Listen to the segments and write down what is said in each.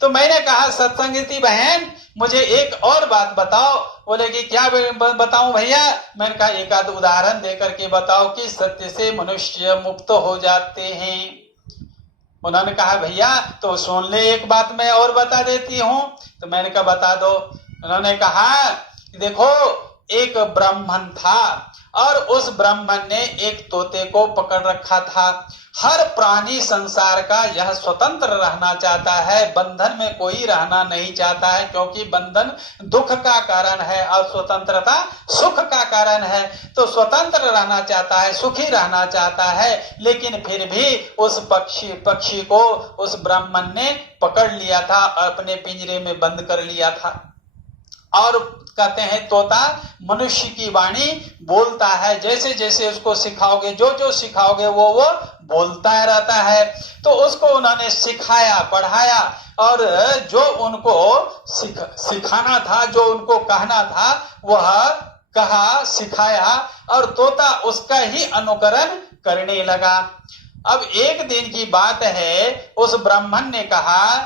तो मैंने कहा सत्संगति बहन मुझे एक और बात बताओ। बोले कि क्या बताऊं भैया? मैंने कहा एक आध उदाहरण देकर के बताओ कि सत्य से मनुष्य मुक्त हो जाते हैं। उन्होंने कहा भैया तो सुन ले, एक बात मैं और बता देती हूं। तो मैंने कहा बता दो। उन्होंने कहा देखो एक ब्राह्मण था और उस ब्राह्मण ने एक तोते को पकड़ रखा था। हर प्राणी संसार का यह स्वतंत्र रहना चाहता है, बंधन में कोई रहना नहीं चाहता है, क्योंकि बंधन दुख का कारण है और स्वतंत्रता सुख का कारण है। तो स्वतंत्र रहना चाहता है, सुखी रहना चाहता है, लेकिन फिर भी उस पक्षी को उस ब्राह्मण ने पकड़ लिया था और अपने पिंजरे में बंद कर लिया था। और कहते हैं तोता मनुष्य की वाणी बोलता है, जैसे जैसे उसको सिखाओगे, जो जो सिखाओगे वो बोलता रहता है। तो उसको उन्होंने सिखाया, पढ़ाया और जो उनको सिखाना था, जो उनको कहना था वह कहा, सिखाया और तोता उसका ही अनुकरण करने लगा। अब एक दिन की बात है, उस ब्राह्मण ने कहा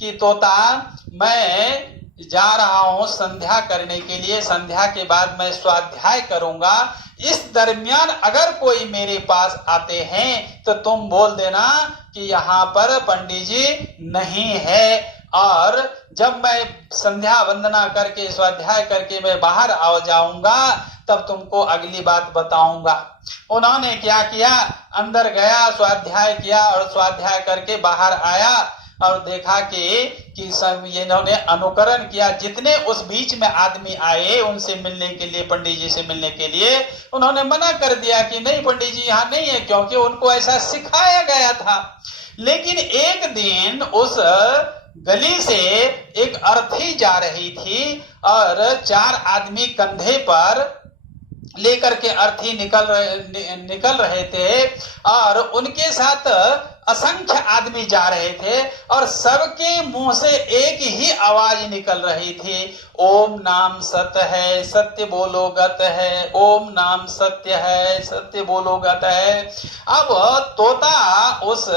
कि तोता मैं जा रहा हूं संध्या करने के लिए, संध्या के बाद मैं स्वाध्याय करूंगा। इस दरमियान अगर कोई मेरे पास आते हैं तो तुम बोल देना कि यहाँ पर पंडित जी नहीं है, और जब मैं संध्या वंदना करके स्वाध्याय करके मैं बाहर आ जाऊंगा तब तुमको अगली बात बताऊंगा। उन्होंने क्या किया, अंदर गया, स्वाध्याय किया और स्वाध्याय करके बाहर आया और देखा कि सब इन्होंने अनुकरण किया। जितने उस बीच में आदमी आए उनसे मिलने के लिए, पंडित जी से मिलने के लिए, उन्होंने मना कर दिया कि नहीं पंडित जी यहाँ नहीं है, क्योंकि उनको ऐसा सिखाया गया था। लेकिन एक दिन उस गली से एक अर्थी जा रही थी और 4 आदमी कंधे पर लेकर के अर्थी निकल रहे थे और उनके साथ असंख्य आदमी जा रहे थे और सबके मुंह से एक ही आवाज निकल रही थी, ओम नाम सत्य है, सत्य बोलो गत है, ओम नाम सत्य है, सत्य बोलो गत है। अब तोता उस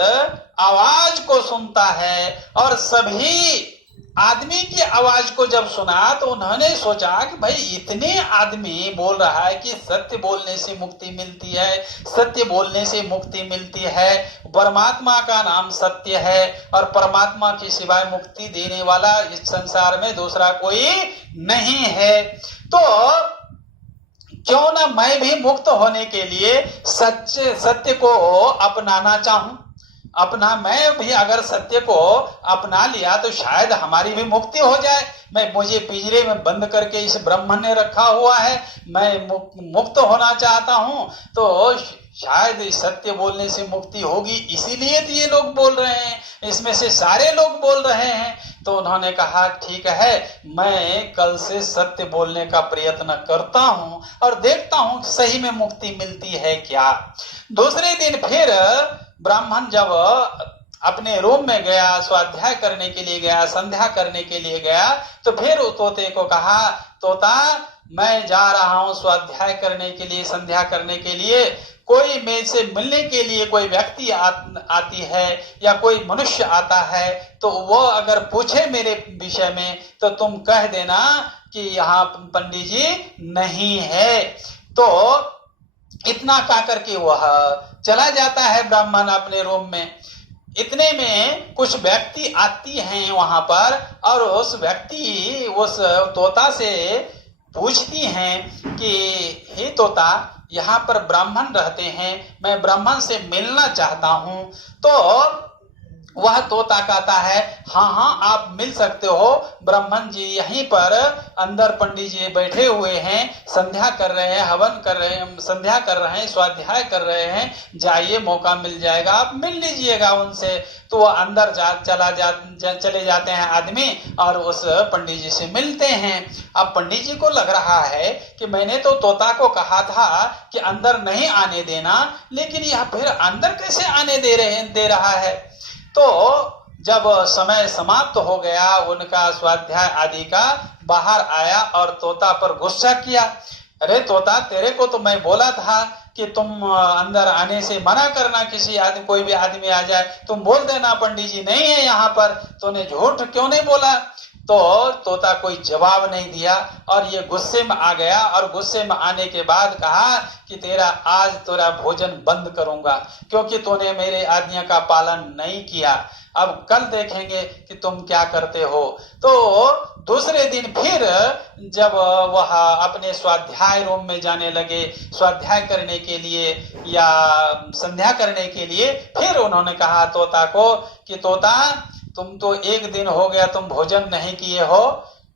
आवाज को सुनता है और सभी आदमी की आवाज को जब सुना तो उन्होंने सोचा कि भाई इतने आदमी बोल रहा है कि सत्य बोलने से मुक्ति मिलती है, सत्य बोलने से मुक्ति मिलती है, परमात्मा का नाम सत्य है और परमात्मा के सिवाय मुक्ति देने वाला इस संसार में दूसरा कोई नहीं है। तो क्यों ना मैं भी मुक्त होने के लिए सत्य को अपनाना चाहूं। मैं भी अगर सत्य को अपना लिया तो शायद हमारी भी मुक्ति हो जाए। मुझे पिंजरे में बंद करके इस ब्राह्मण ने रखा हुआ है, मैं मुक्त होना चाहता हूं, तो शायद सत्य बोलने से मुक्ति होगी, इसीलिए तो ये लोग बोल रहे हैं, इसमें से सारे लोग बोल रहे हैं। तो उन्होंने कहा ठीक है, मैं कल से सत्य बोलने का प्रयत्न करता हूं और देखता हूं कि सही में मुक्ति मिलती है क्या। दूसरे दिन फिर ब्राह्मण जब अपने रूम में गया, स्वाध्याय करने के लिए गया, संध्या करने के लिए गया, तो फिर तोते को कहा, तोता मैं जा रहा हूं स्वाध्याय करने के लिए, संध्या करने के लिए, कोई मेरे से मिलने के लिए कोई व्यक्ति आती है या कोई मनुष्य आता है तो वो अगर पूछे मेरे विषय में तो तुम कह देना कि यहाँ पंडित जी नहीं है। तो इतना कह करके वह चला जाता है ब्राह्मण अपने रूम में। इतने में कुछ व्यक्ति आती हैं वहां पर और उस व्यक्ति उस तोता से पूछती हैं कि हे तोता, यहाँ पर ब्राह्मण रहते हैं, मैं ब्राह्मण से मिलना चाहता हूं। तो वह तोता कहता है हाँ हाँ आप मिल सकते हो, ब्राह्मण जी यहीं पर अंदर पंडित जी बैठे हुए हैं, संध्या कर रहे हैं, हवन कर रहे हैं, संध्या कर रहे हैं, स्वाध्याय कर रहे हैं, जाइए मौका मिल जाएगा, आप मिल लीजिएगा उनसे। तो वह अंदर चले जाते हैं आदमी और उस पंडित जी से मिलते हैं। अब पंडित जी को लग रहा है कि मैंने तो तोता को कहा था कि अंदर नहीं आने देना, लेकिन यह फिर अंदर कैसे आने दे रहा है। तो जब समय समाप्त हो गया उनका स्वाध्याय आदि का, बाहर आया और तोता पर गुस्सा किया, अरे तोता तेरे को तो मैं बोला था कि तुम अंदर आने से मना करना, किसी आदमी कोई भी आदमी आ जाए तुम बोल देना पंडित जी नहीं है यहाँ पर, तूने झूठ क्यों नहीं बोला। तो तोता कोई जवाब नहीं दिया और ये गुस्से में आ गया, और गुस्से में आने के बाद कहा कि आज तेरा भोजन बंद करूंगा, क्योंकि तूने मेरे आज्ञा का पालन नहीं किया। अब कल देखेंगे कि तुम क्या करते हो। तो दूसरे दिन फिर जब वह अपने स्वाध्याय रूम में जाने लगे, स्वाध्याय करने के लिए या संध्या करने के लिए, फिर उन्होंने कहा तोता को कि तोता तुम तो एक दिन हो गया तुम भोजन नहीं किए हो,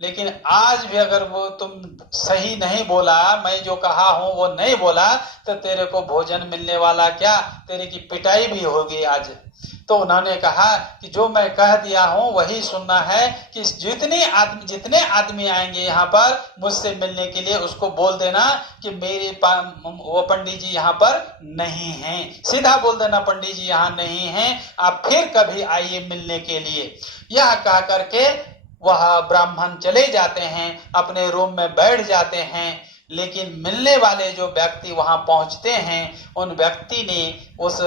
लेकिन आज भी अगर वो तुम सही नहीं बोला, मैं जो कहा हूं वो नहीं बोला, तो तेरे को भोजन मिलने वाला क्या, तेरे की पिटाई भी होगी आज। तो उन्होंने कहा कि जो मैं कह दिया हूं वही सुनना है, कि जितने आदमी आएंगे यहाँ पर मुझसे मिलने के लिए, उसको बोल देना कि वो पंडित जी यहाँ पर नहीं हैं, सीधा बोल देना पंडित जी यहाँ नहीं हैं, आप फिर कभी आइए मिलने के लिए। यह कह करके वह ब्राह्मण चले जाते हैं, अपने रूम में बैठ जाते हैं। लेकिन मिलने वाले जो व्यक्ति वहां पहुंचते हैं, उन व्यक्ति ने उस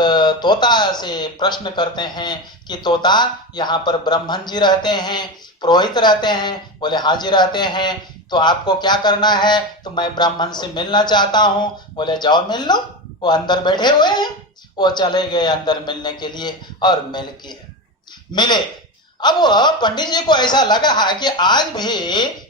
तोता से प्रश्न करते हैं कि तोता यहाँ पर ब्राह्मण जी रहते हैं, पुरोहित रहते हैं? बोले हाँ जी रहते हैं। तो आपको क्या करना है? तो मैं ब्राह्मण से मिलना चाहता हूँ। बोले जाओ मिल लो, वो अंदर बैठे हुए हैं। वो चले गए अंदर मिलने के लिए और मिले। अब पंडित जी को ऐसा लगा है कि आज भी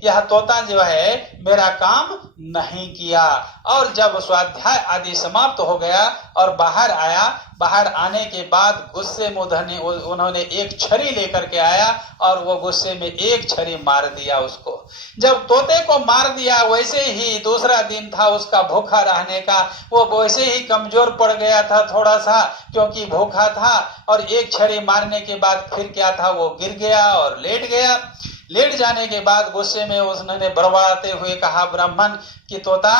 यह तोता जो है मेरा काम नहीं किया। और जब स्वाध्याय आदि समाप्त हो गया और बाहर आया, बाहर आने के बाद गुस्से में उन्होंने एक छरी लेकर के आया और वो गुस्से में एक छरी मार दिया उसको। जब तोते को मार दिया, वैसे ही दूसरा दिन था उसका भूखा रहने का, वो वैसे ही कमजोर पड़ गया था थोड़ा सा, क्योंकि भूखा था। और एक छरी मारने के बाद फिर क्या था, वो गिर गया और लेट गया। लेट जाने के बाद गुस्से में उसने बड़बड़ाते हुए कहा ब्राह्मण कि तोता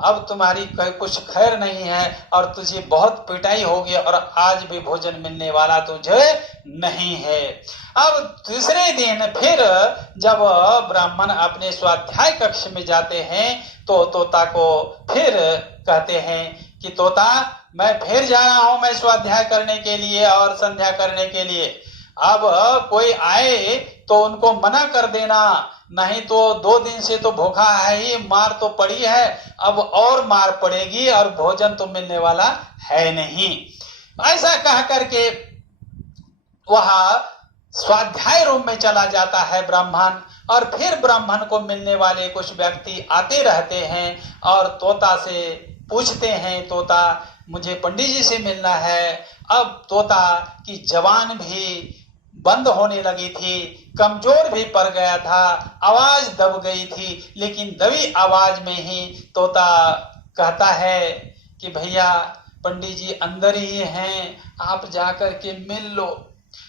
अब तुम्हारी कुछ खैर नहीं है और तुझे बहुत पिटाई होगी और आज भी भोजन मिलने वाला तुझे नहीं है। अब दूसरे दिन फिर जब ब्राह्मण अपने स्वाध्याय कक्ष में जाते हैं तो तोता को फिर कहते हैं कि तोता मैं फिर जा रहा हूं, मैं स्वाध्याय करने के लिए और संध्या करने के लिए। अब कोई आए तो उनको मना कर देना, नहीं तो 2 दिन से तो भूखा है ही, मार तो पड़ी है, अब और मार पड़ेगी और भोजन तो मिलने वाला है नहीं। ऐसा कह करके वह स्वाध्याय रूम में चला जाता है ब्राह्मण। और फिर ब्राह्मण को मिलने वाले कुछ व्यक्ति आते रहते हैं और तोता से पूछते हैं, तोता मुझे पंडित जी से मिलना है। अब तोता की जबान भी बंद होने लगी थी, कमजोर भी पड़ गया था, आवाज दब गई थी। लेकिन दबी आवाज में ही तोता कहता है कि भैया पंडित जी अंदर ही हैं, आप जाकर के मिल लो।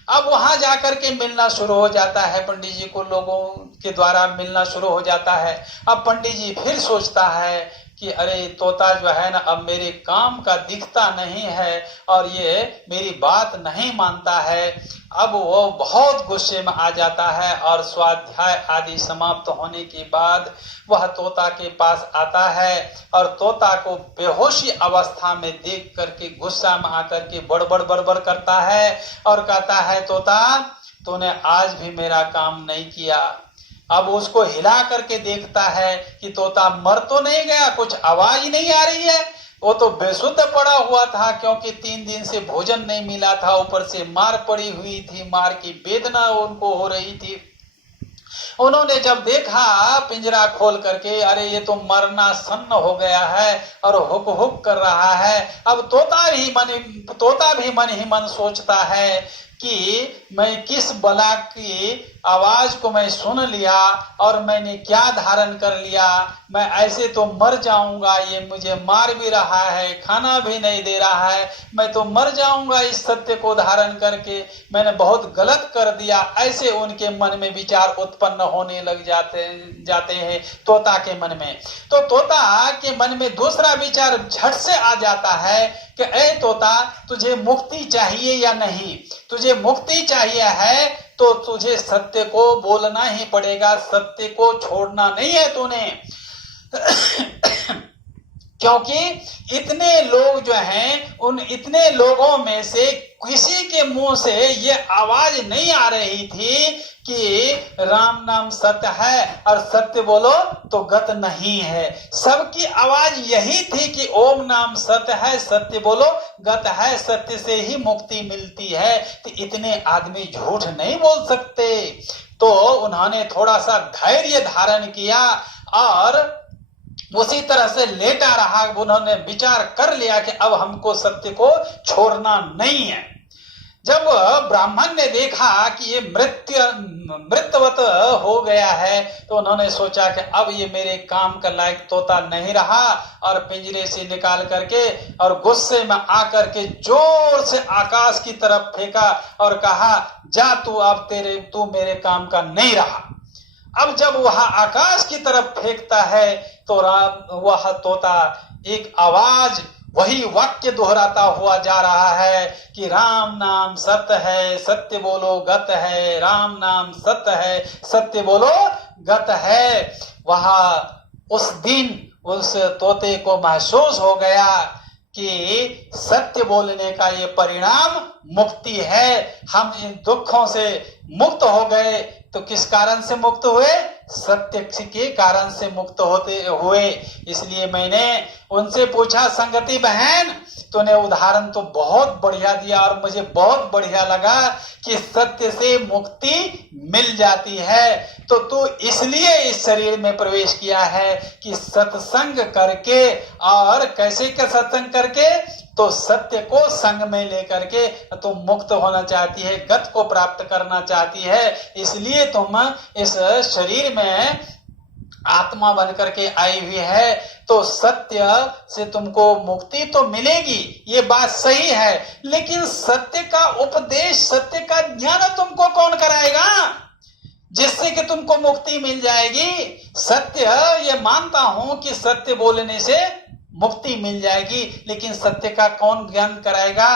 अब वहां जाकर के मिलना शुरू हो जाता है, पंडित जी को लोगों के द्वारा मिलना शुरू हो जाता है। अब पंडित जी फिर सोचता है कि अरे तोता जो है ना अब मेरे काम का दिखता नहीं है और ये मेरी बात नहीं मानता है। अब वो बहुत गुस्से में आ जाता है और स्वाध्याय आदि समाप्त होने के बाद वह तोता के पास आता है और तोता को बेहोशी अवस्था में देख करके गुस्सा में आकर के बड़बड़ करता है और कहता है तोता तूने आज भी मेरा काम नहीं किया। अब उसको हिला करके देखता है कि तोता मर तो नहीं गया, कुछ आवाज नहीं आ रही है। वो तो बेसुध पड़ा हुआ था क्योंकि 3 दिन से भोजन नहीं मिला था, ऊपर से मार पड़ी हुई थी, मार की वेदना उनको हो रही थी। उन्होंने जब देखा पिंजरा खोल करके, अरे ये तो मरना सन्न हो गया है और हुक हुक कर रहा है। अब तोता भी मन ही मन सोचता है कि मैं किस बला की आवाज को मैं सुन लिया और मैंने क्या धारण कर लिया, मैं ऐसे तो मर जाऊंगा, ये मुझे मार भी रहा है, खाना भी नहीं दे रहा है, मैं तो मर जाऊंगा इस सत्य को धारण करके, मैंने बहुत गलत कर दिया। ऐसे उनके मन में विचार उत्पन्न होने लग जाते हैं तोता के मन में। तो तोता के मन में दूसरा विचार झट से आ जाता है कि ए तोता तुझे मुक्ति चाहिए या नहीं? तुझे मुक्ति चाहिए है तो तुझे सत्य को बोलना ही पड़ेगा, सत्य को छोड़ना नहीं है तूने। क्योंकि इतने लोग जो हैं, उन इतने लोगों में से किसी के मुंह से ये आवाज नहीं आ रही थी कि राम नाम सत्य है और सत्य बोलो तो गत नहीं है। सबकी आवाज यही थी कि ओम नाम सत्य है, सत्य बोलो गत है, सत्य से ही मुक्ति मिलती है। तो इतने आदमी झूठ नहीं बोल सकते। तो उन्होंने थोड़ा सा धैर्य धारण किया और उसी तरह से लेटा रहा। उन्होंने विचार कर लिया कि अब हमको सत्य को छोड़ना नहीं है। जब ब्राह्मण ने देखा कि ये मृतवत हो गया है, तो उन्होंने सोचा कि अब ये मेरे काम का लायक तोता नहीं रहा, और पिंजरे से निकाल करके और गुस्से में आकर के जोर से आकाश की तरफ फेंका और कहा, जा तू मेरे काम का नहीं रहा। अब जब वह आकाश की तरफ फेंकता है तो वह तोता एक आवाज, वही वाक्य दोहराता हुआ जा रहा है कि राम नाम सत्य है, सत्य बोलो गत है, राम नाम सत्य है, सत्य बोलो गत है। वहां उस दिन उस तोते को महसूस हो गया कि सत्य बोलने का ये परिणाम मुक्ति है। हम इन दुखों से मुक्त हो गए। तो किस कारण से मुक्त हुए? सत्य के कारण से मुक्त होते हुए। इसलिए मैंने उनसे पूछा, संगति बहन तूने उदाहरण तो बहुत बढ़िया दिया और मुझे बहुत बढ़िया लगा कि सत्य से मुक्ति मिल जाती है। तो तू इसलिए इस शरीर में प्रवेश किया है कि सत्संग करके, और कैसे का सत्संग करके? तो सत्य को संग में लेकर के तुम मुक्त होना चाहती है, गत को प्राप्त करना चाहती है। इसलिए तुम इस शरीर में आत्मा बनकर के आई हुई है। तो सत्य से तुमको मुक्ति तो मिलेगी, ये बात सही है, लेकिन सत्य का उपदेश, सत्य का ज्ञान तुमको कौन कराएगा जिससे कि तुमको मुक्ति मिल जाएगी? सत्य ये मानता हूं कि सत्य बोलने से मुक्ति मिल जाएगी, लेकिन सत्य का कौन ज्ञान कराएगा?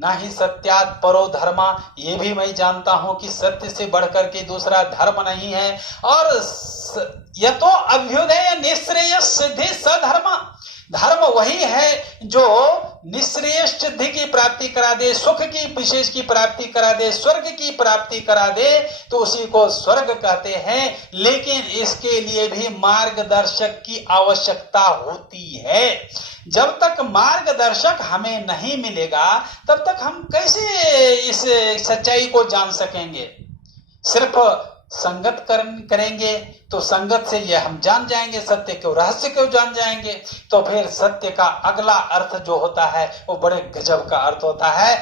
ना ही सत्यात परो धर्मा, ये भी मैं जानता हूं कि सत्य से बढ़कर के दूसरा धर्म नहीं है। और यतो अभ्युदय निःश्रेयस सिद्धि सधर्म, धर्म वही है जो निःश्रेय सिद्धि की प्राप्ति करा दे, सुख की विशेष की प्राप्ति करा दे, स्वर्ग की प्राप्ति करा दे, तो उसी को स्वर्ग कहते हैं। लेकिन इसके लिए भी मार्गदर्शक की आवश्यकता होती है। जब तक मार्गदर्शक हमें नहीं मिलेगा तब तक हम कैसे इस सच्चाई को जान सकेंगे? सिर्फ संगत करेंगे तो संगत से ये हम जान जाएंगे, सत्य को, रहस्य को जान जाएंगे। तो फिर सत्य का अगला अर्थ जो होता है वो बड़े गजब का अर्थ होता है।